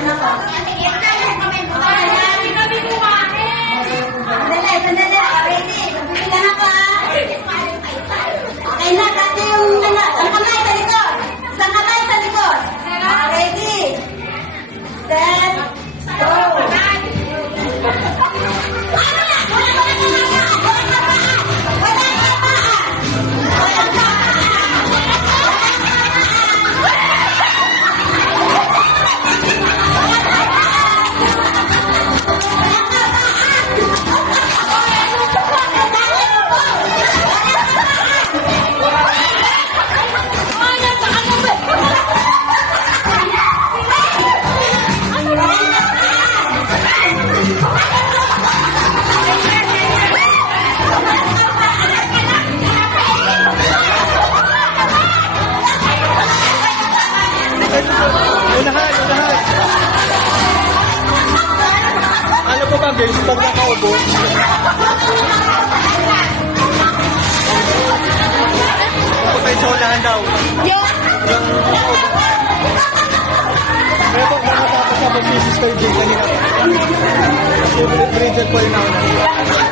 Sandali. Ready. Pagpilihan ako Okay na, dati yung ang kamay sa likod. Isang kamay sa likod. Ready. Set. Go. Unahan. Ano po ba, guys? Pag nakaubo, ako tayo sa unahan daw. Pero pag nakatapos sa mag-business kayo, kanina. Kasi Bridget po yung nauna.